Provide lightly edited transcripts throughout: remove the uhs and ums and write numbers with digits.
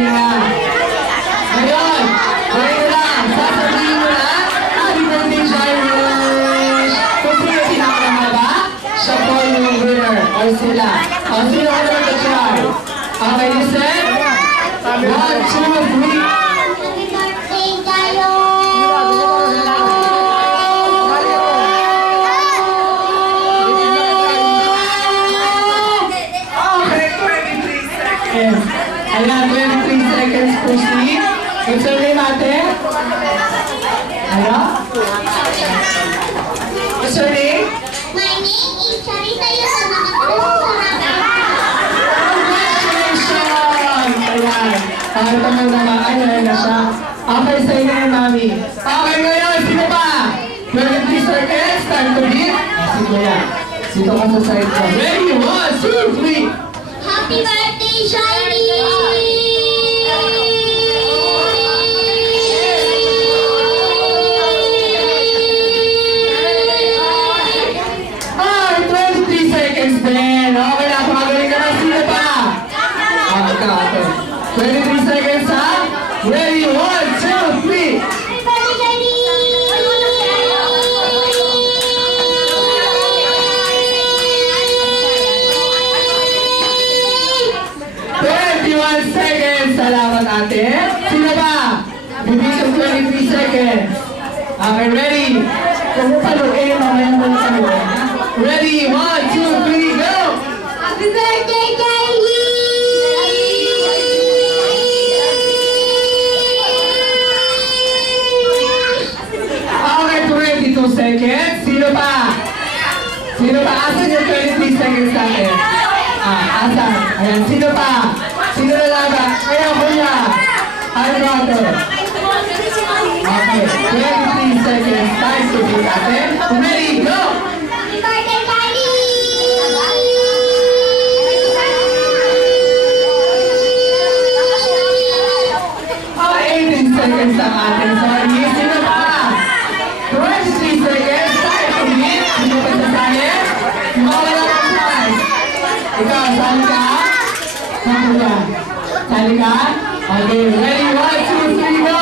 Dali na. Ngayon, ngayon lang, sasabihin mo na, happy birthday, Jairus! Kung sino pinakama ba, siya po yung winner. O sila. O sino ka naman ka-try? Okay, listen. 1, 2, 3. Ayan, 23 seconds, proceed. What's your name, ate? Ano? What's your name? My name is Charita Yusana. Congratulations! Ayan. Pakita mo naman. Ayan na siya. Okay, sa inyo yung mami. Okay, ngayon, sino pa? 23 seconds, time to beat. Sige yan. Dito ka sa side ko. Ready? 1, 2, 3. Happy birthday, Shiny! Ay, 23 seconds din. Okay na, pagaling ka na. Sino pa? Ikaw, ate. 23 seconds, ha? Ready? 1, 2, 3. Happy birthday, Shiny! 21 seconds. Salamat, ate. Sino ba? Bibigyan 23 seconds. Okay, ready? Kung paluin, mamaya mo na kami. Ready? 1, 2, 3, go! Happy birthday, Shiny! Okay, 22 seconds. Sino pa? Sino pa? Asan yung 23 seconds natin? Asan? Ayan, sino pa? Sino na laban? Ayan, kuya. Ano ba ito? Okay, 23 seconds. Time to beat natin. Ready, go! Happy birthday, Shiny! Okay, 18 seconds ang atin. Sorry, sino pa? 23 seconds. Time to beat. Sino pa sasali? Mawala ang prize. Ikaw, sali ka? Kuya. Sali ka? Okay, ready? 1, 2, 3, go!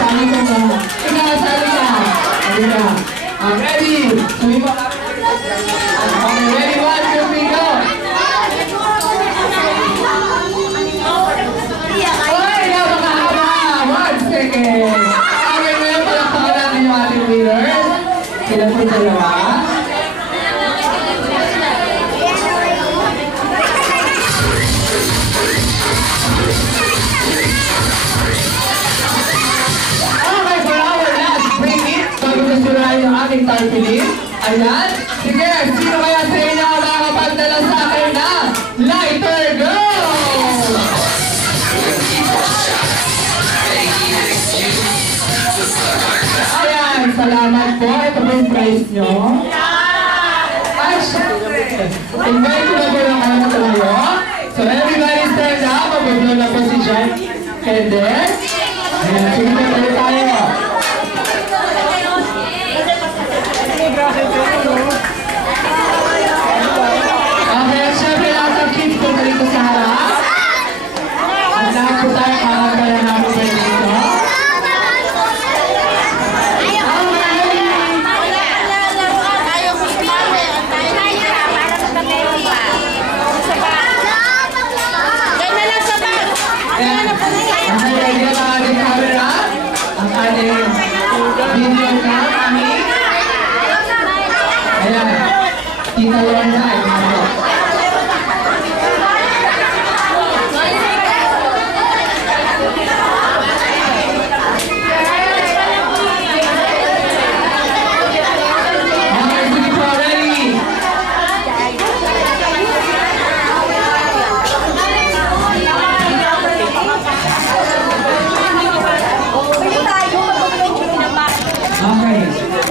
Sali ka ba? Ikaw, sali ka. Sali ka. Ready? Sabi mo. Okay, ready? 1, 2, 3, go! Oy, napakahaba! 1 second! Okay, ngayon palakpakan natin yung ating winners. Sila po dalawa. Okay, for our last break-in, bago na sirahin yung ating tarpaulin. Ayan. Sige, sino kaya sa inyo ang makakapagdala sa akin na lighter go? Ayan, salamat po. Ito po yung prize nyo. Ay, syempre. Invite ko na po lang kayo tumayo. So everybody stand up. Mabaglo na po si John. And then, ayan, sige po tayo. Okay, syempre lahat ng kids po dito sa harap. At lahat po tayo kakagala na po dito. Video ka kami. Ayan. Kita yan na. Okay, sige po, ready? Okay.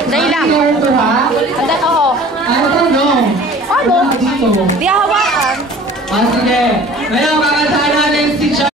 Dahil lang. Ito ha? Oo. Ano to, no? Ano? Dito. Di hawakan. Sige. Ngayon, kakantahan natin si John.